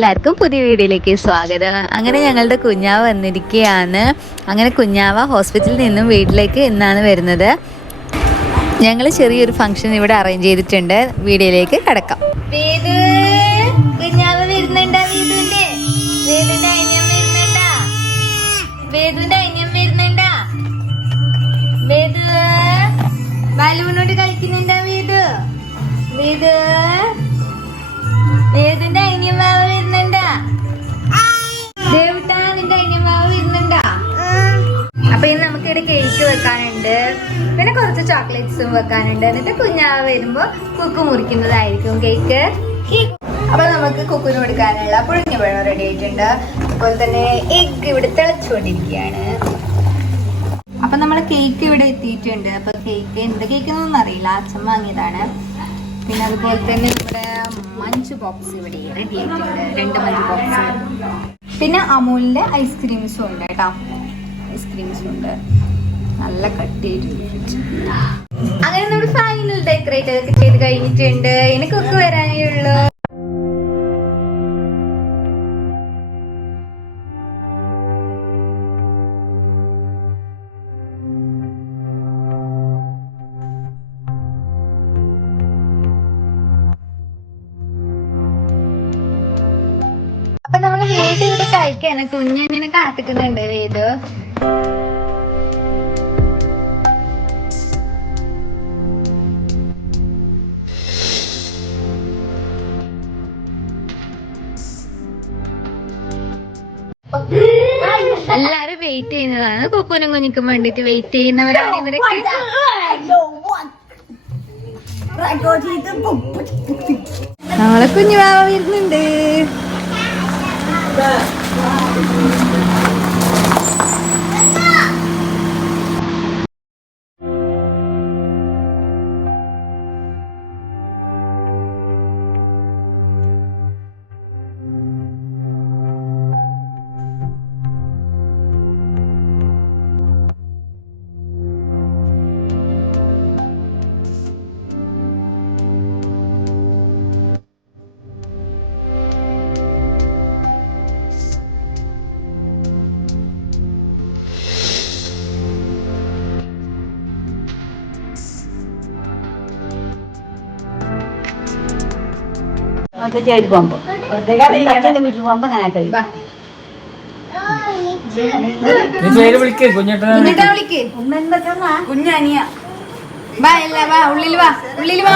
എല്ലാവർക്കും പുതിയ വീഡിയോയിലേക്ക് സ്വാഗതം. അങ്ങനെ ഞങ്ങളുടെ കുഞ്ഞാവ വന്നിരിക്കുകയാണ്. അങ്ങനെ കുഞ്ഞാവ ഹോസ്പിറ്റലിൽ നിന്നും വീട്ടിലേക്ക് ഇന്നാണ് വരുന്നത്. ഞങ്ങൾ ചെറിയൊരു ഫംഗ്ഷൻ ഇവിടെ അറേഞ്ച് ചെയ്തിട്ടുണ്ട്. വീഡിയോയിലേക്ക് കടക്കാം. ബാലുവിനോട് കളിക്കുന്നുണ്ടാ വീട്? വേദിന്റെ അനിയമ്മാവ വരുന്നുണ്ടാ? ദേവുട്ടാ നിന്റെ അനിയമ്മാവ വരുന്നുണ്ടാ? അപ്പൊ ഇന്ന് നമുക്കിവിടെ കേക്ക് വെക്കാനുണ്ട്, പിന്നെ കുറച്ച് ചോക്ലേറ്റ്സും വെക്കാനുണ്ട്. എന്നിട്ട് കുഞ്ഞാവ വരുമ്പോ കുക്ക് മുറിക്കുന്നതായിരിക്കും കേക്ക്. അപ്പൊ നമുക്ക് കുക്കിന് കൊടുക്കാനുള്ള പുഴുങ്ങി വെള്ളം റെഡി ആയിട്ടുണ്ട്. അതുപോലെ തന്നെ എഗ് ഇവിടെ തിളച്ചുകൊണ്ടിരിക്കുകയാണ്. അപ്പൊ നമ്മള് കേക്ക് ഇവിടെ എത്തിയിട്ടുണ്ട്. അപ്പൊ കേക്ക് എന്ത് കേക്ക് എന്നൊന്നും അറിയില്ല, അച്ഛൻ വാങ്ങിയതാണ്. പിന്നെ അതുപോലെ തന്നെ നമ്മുടെ മഞ്ച് ബോക്സ് ഇവിടെ റെഡി ആയിട്ടുണ്ട്, 2 മഞ്ച് ബോക്സ്. പിന്നെ അമൂലിന്റെ ഐസ്ക്രീംസും ഉണ്ട് കേട്ടോ, ഐസ്ക്രീംസും ഉണ്ട്, നല്ല കട്ടിയായിട്ടുണ്ട്. അങ്ങനെ നമ്മൾ ഫൈനൽ ഡെക്കറേറ്റ് ഒക്കെ ചെയ്ത് കഴിഞ്ഞിട്ടുണ്ട്. എനിക്കൊക്കെ വരാനേ ഉള്ളൂ. അപ്പൊ നമ്മള് വേദ ഇവിടെ കഴിക്കാണ്. കുഞ്ഞിനെ കാത്തിക്കുന്നുണ്ട് വേദ. എല്ലാരും വെയിറ്റ് ചെയ്യുന്നതാണ്. കുക്കുനും കുഞ്ഞിക്കും വേണ്ടിട്ട് വെയിറ്റ് ചെയ്യുന്നവരാണ് ഇവരൊക്കെ. നമ്മളെ കുഞ്ഞു വാവ വരുന്നുണ്ട്. കുഞ്ഞനിയ വാ, എല്ലാ വാ, ഉള്ളിൽ വാ, ഉള്ളിൽ വാ.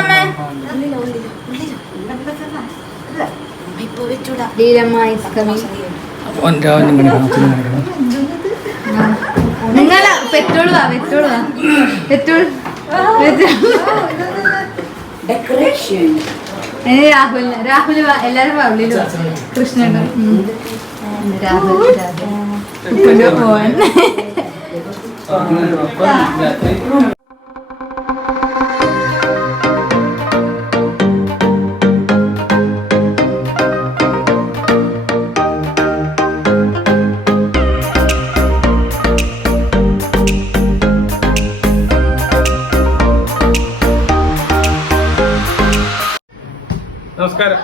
നിങ്ങള പെട്രോൾ വാ, പെട്രോൾ വാ, പെട്രോൾ ഡെക്കറേഷൻ. രാഹുൽ വാ, എല്ലാരും വാ, ഉള്ളിൽ വാ. കൃഷ്ണൻ രാഹുൽ പോവാൻ. നമസ്കാരം.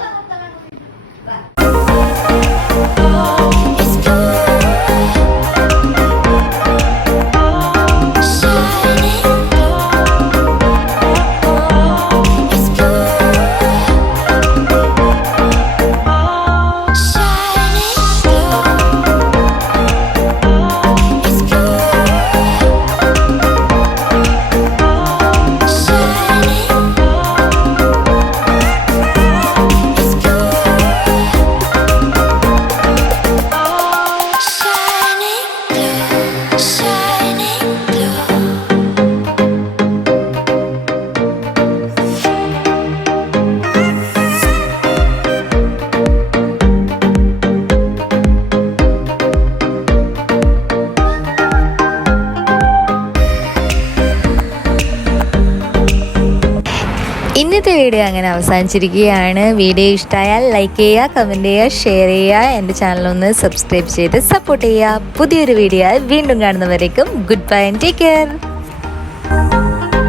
ഇന്നത്തെ വീഡിയോ അങ്ങനെ അവസാനിച്ചിരിക്കുകയാണ്. വീഡിയോ ഇഷ്ടമായാൽ ലൈക്ക് ചെയ്യുക, കമൻറ്റ് ചെയ്യുക, ഷെയർ ചെയ്യുക. എൻ്റെ ചാനലൊന്ന് സബ്സ്ക്രൈബ് ചെയ്ത് സപ്പോർട്ട് ചെയ്യുക. പുതിയൊരു വീഡിയോ വീണ്ടും കാണുന്നവരേക്കും good bye and take care.